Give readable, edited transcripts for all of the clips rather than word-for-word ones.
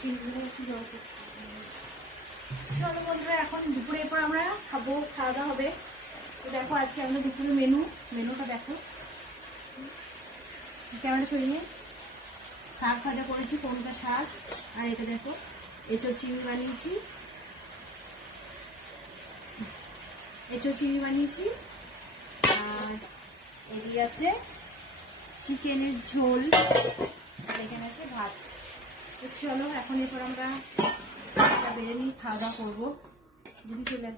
চলো বন্ধুরা, এখন দুপুরের পর আমরা খাবো, খাওয়া দাওয়া হবে। তো দেখো আজকে আমাদের দুপুরের মেনুটা দেখো, ক্যামেরা সরিয়ে। শাক ভাজা করেছি, কোনটা শাক, আর এটা দেখো এঁচোড় চিংড়ি বানিয়েছি, আর এদিকে আছে চিকেনের ঝোল, আর এখানে আছে ভাত। তো চলো এখন এরপর আমরা বেড়ে নিয়ে খাওয়া দাওয়া করবো। দিদি চলে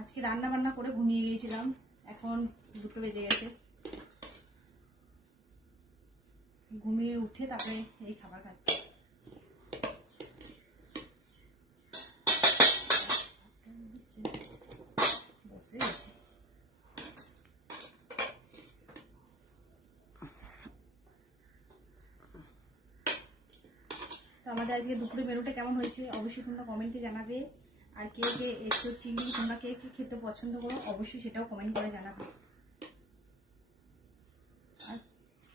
আজকে রান্না বান্না করে ঘুমিয়ে গিয়েছিলাম, এখন 2টো বেজে গেছে। ঘুমিয়ে উঠে তারপরে এই খাবার খাচ্ছি। বসে গেছে। তো আমাদের আজকে দুপুরে মেনুটা কেমন হয়েছে অবশ্যই তোমরা কমেন্টে জানাবে। আর কে কে এঁচোড় চিংড়ি তোমরা কে কে খেতে পছন্দ করো অবশ্যই সেটাও কমেন্ট করে জানাবে। আর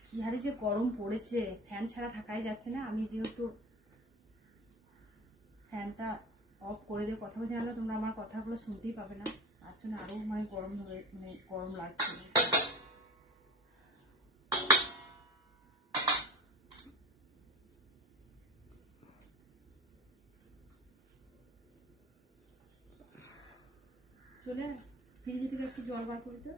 কি হারে যে গরম পড়েছে, ফ্যান ছাড়া থাকাই যাচ্ছে না। আমি যেহেতু ফ্যানটা অফ করে দিয়ে কথা বলছি, না তোমরা আমার কথাগুলো শুনতেই পাবে না, তার জন্য আরো গরম লাগছে। চলে ফ্রিজ থেকে একটু জল বার করে তো।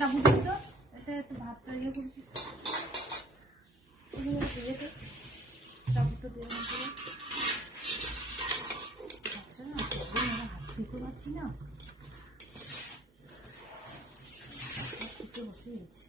ডাবু দিত এটা একটু ভাতটা ইয়ে করছি, ডাবুটা দিয়ে ভাতটা না হাত দিতে পারছি না, বসে গেছে।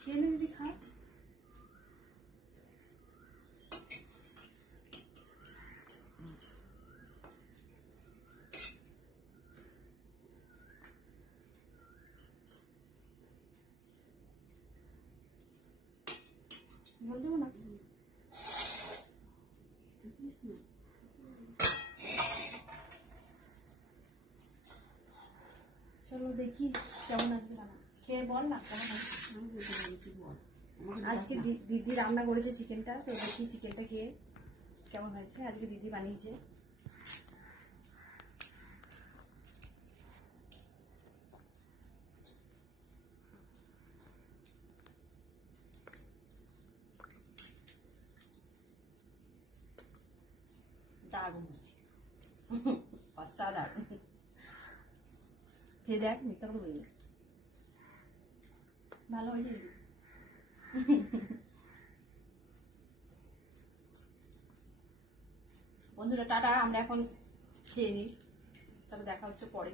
খেয়ে নে দিদি, খা। বল দেবো না, চলো দেখি কেমন আছে রান্না, খেয়ে বল না কেমন আছে। আজকে দিদি রান্না করেছে চিকেনটা, তো দেখি চিকেনটা খেয়ে কেমন হয়েছে। আজকে দিদি বানিয়েছে। দারুণ হয়েছে, অসাধারণ। খেয়ে দেখ, মিথ্যা করে বলি, ভালো হয়েছে। বন্ধুরা টাটা, আমরা এখন খেয়ে নিই, তবে দেখা হচ্ছে পরে।